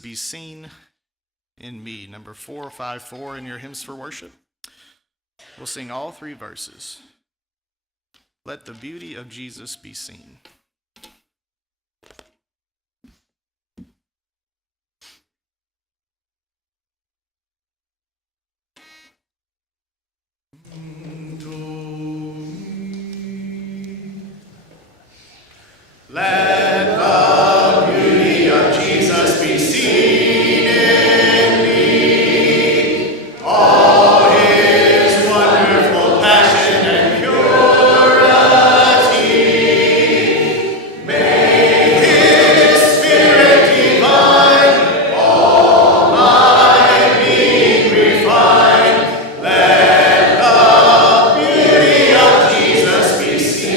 Be seen in me, number 454 in your hymns for worship. We'll sing all three verses. Let the beauty of Jesus be seen. Let the beauty of Jesus be seen in me, all his wonderful passion and purity. May his spirit divine all my being refine. Let the beauty of Jesus be seen.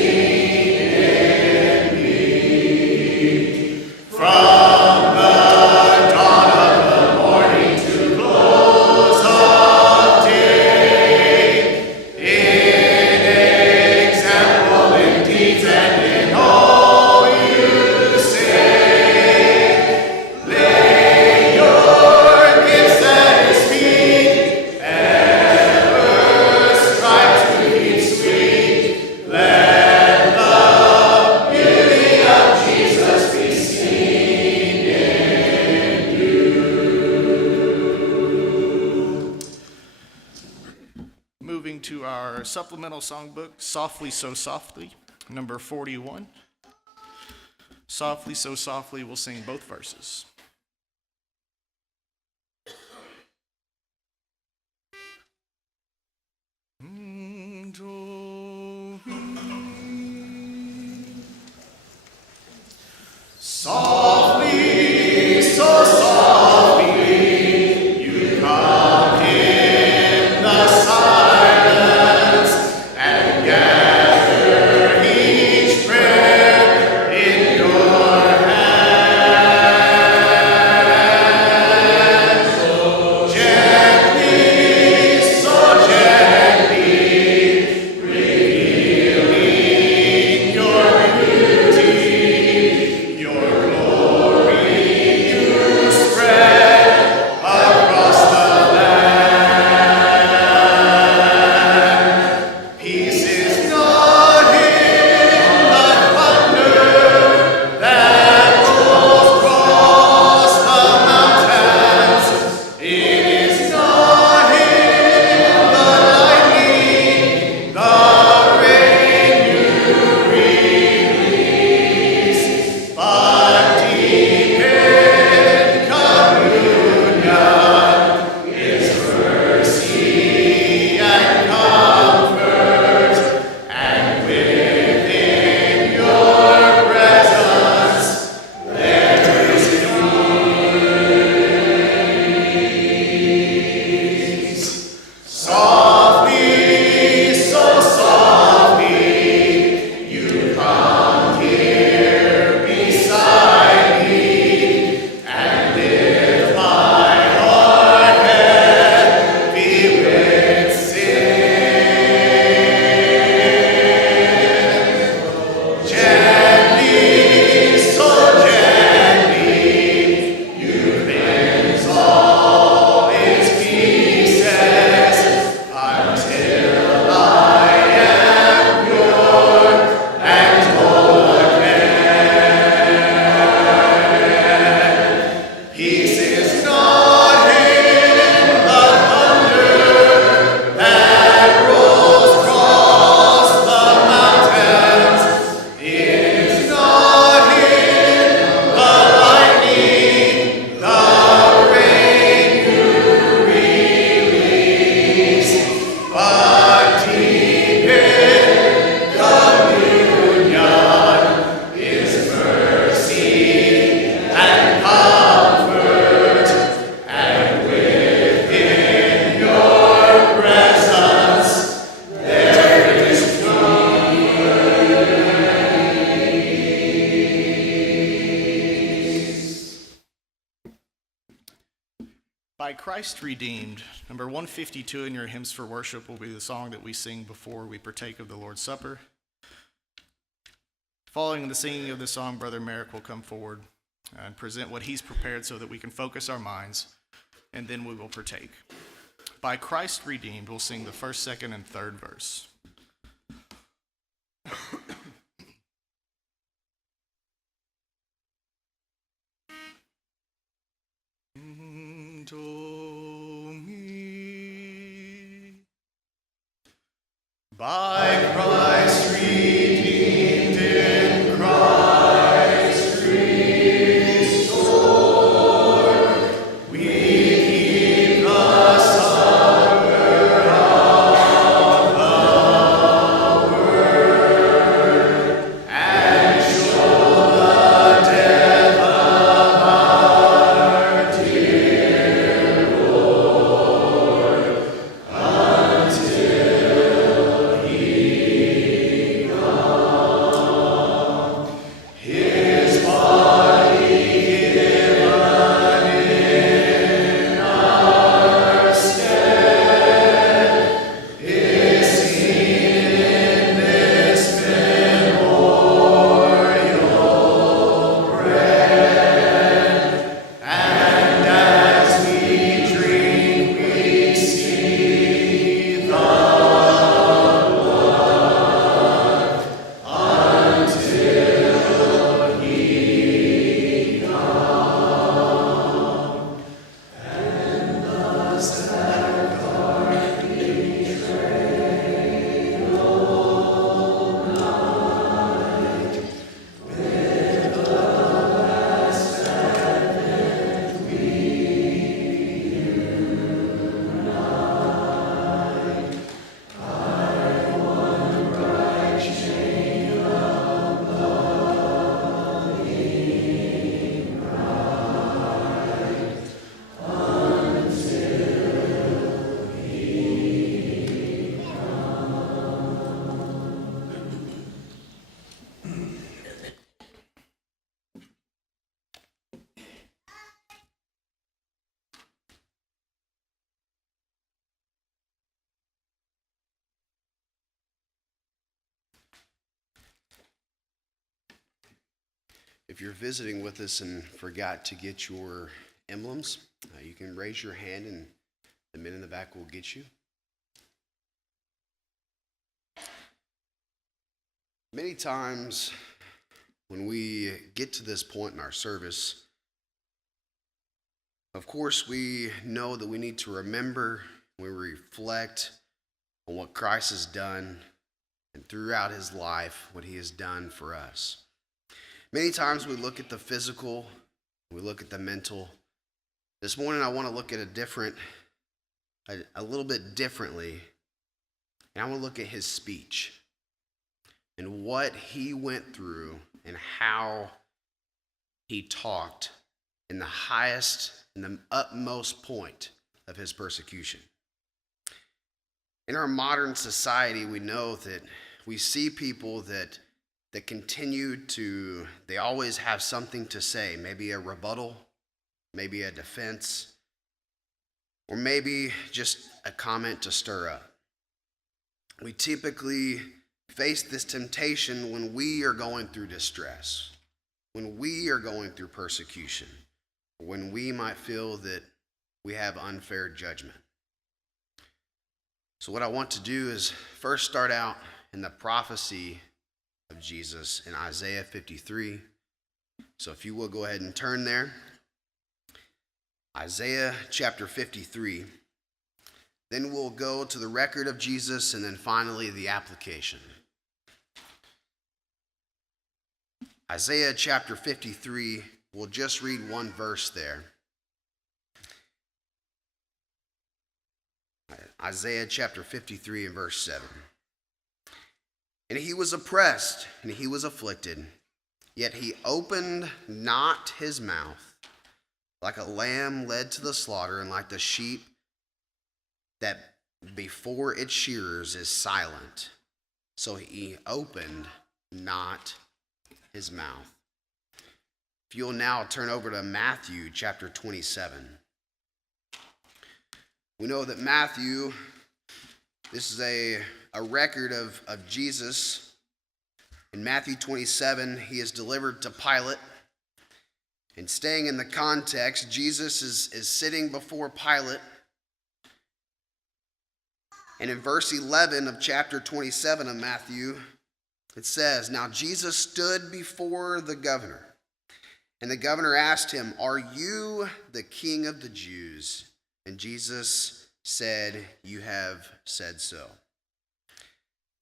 To our supplemental songbook, Softly So Softly, number 41. Softly So Softly, we'll sing both verses. Softly, so softly, you come in the silence and gather each prayer in your hand. Christ redeemed. Number 152 in your hymns for worship will be the song that we sing before we partake of the Lord's Supper. Following the singing of the song, Brother Merrick will come forward and present what he's prepared so that we can focus our minds, and then we will partake. By Christ redeemed, we'll sing the first, second, and third verse. By Christ redeemed, in Christ restored, we keep the supper of the word, and show the death of our dear Lord, until He come. His body given in our stead is seen in this memorial bread, and as we drink, we see the blood until He come. And thus that dark betrayal night, with the last advent we unite. By one bright chain of loving pride, until He If you're visiting with us and forgot to get your emblems, you can raise your hand and the men in the back will get you. Many times when we get to this point in our service, of course, we know that we need to remember, we reflect on what Christ has done and throughout his life, what he has done for us. Many times we look at the physical, we look at the mental. This morning I want to look at a little bit differently, and I want to look at his speech and what he went through and how he talked in the highest and the utmost point of his persecution. In our modern society, we know that we see people that continue to, they always have something to say, maybe a rebuttal, maybe a defense, or maybe just a comment to stir up. We typically face this temptation when we are going through distress, when we are going through persecution, when we might feel that we have unfair judgment. So what I want to do is first start out in the prophecy of Jesus in Isaiah 53. So if you will go ahead and turn there. Isaiah chapter 53. Then we'll go to the record of Jesus and then finally the application. Isaiah chapter 53, we'll just read one verse there. Isaiah chapter 53 and verse 7. And he was oppressed, and he was afflicted, yet he opened not his mouth, like a lamb led to the slaughter, and like the sheep that before its shearers is silent. So he opened not his mouth. If you'll now turn over to Matthew chapter 27. We know that Matthew, this is a record of Jesus. In Matthew 27, he is delivered to Pilate. And staying in the context, Jesus is sitting before Pilate. And in verse 11 of chapter 27 of Matthew, it says, "Now Jesus stood before the governor, and the governor asked him, 'Are you the king of the Jews?' And Jesus said, 'You have said so.'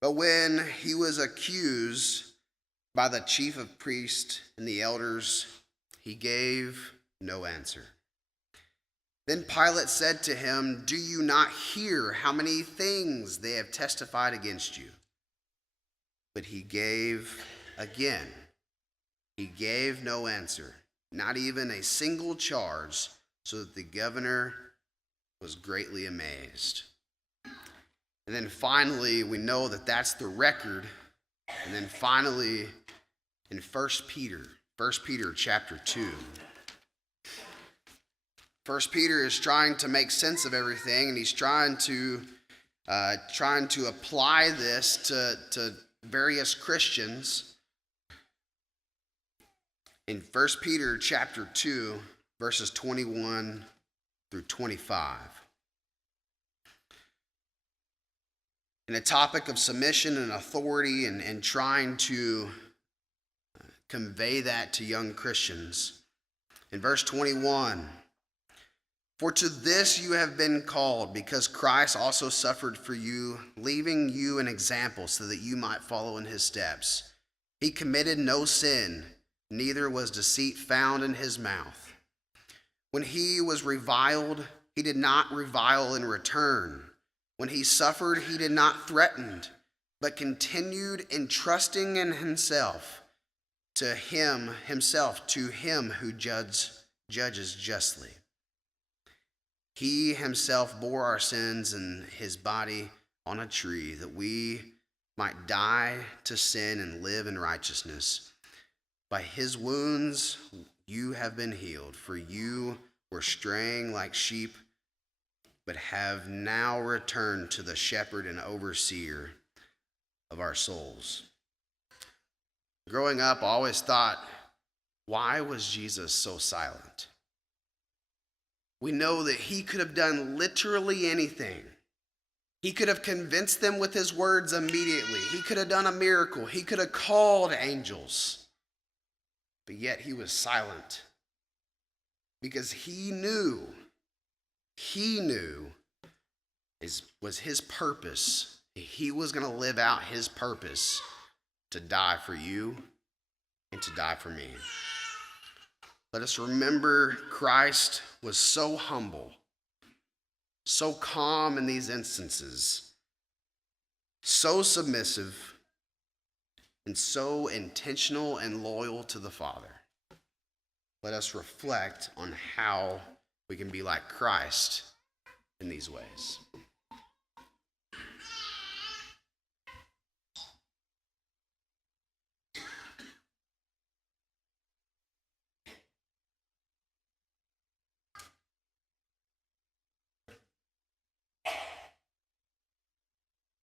But when he was accused by the chief of priests and the elders, he gave no answer. Then Pilate said to him, 'Do you not hear how many things they have testified against you?' But he gave no answer, not even a single charge, so that the governor was greatly amazed." And then finally, we know that that's the record. And then finally, in 1 Peter chapter 2. 1 Peter is trying to make sense of everything, and he's trying to apply this to various Christians. In 1 Peter chapter 2, verses 21 through 25. In a topic of submission and authority and trying to convey that to young Christians. In verse 21, "For to this you have been called, because Christ also suffered for you, leaving you an example so that you might follow in his steps. He committed no sin, neither was deceit found in his mouth. When he was reviled, he did not revile in return. When he suffered, he did not threaten, but continued entrusting in himself to him who judges justly. He himself bore our sins in his body on a tree, that we might die to sin and live in righteousness. By his wounds you have been healed, for you were straying like sheep, but have now returned to the shepherd and overseer of our souls." Growing up, I always thought, why was Jesus so silent? We know that he could have done literally anything. He could have convinced them with his words immediately. He could have done a miracle. He could have called angels. But yet he was silent because he knew was his purpose. He was going to live out his purpose to die for you and to die for me. Let us remember Christ was so humble, so calm in these instances, so submissive, and so intentional and loyal to the Father. Let us reflect on how we can be like Christ in these ways.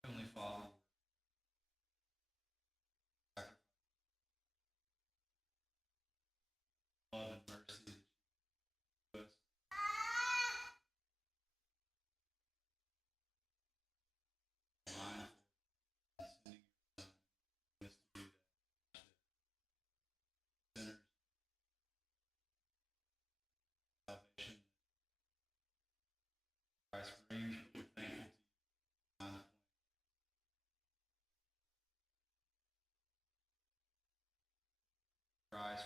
Heavenly Father, love and mercy that you give us. Mindful and sending your Son to us to do that. Sinners, salvation, Christ brings, but we're thankful to you. Christ.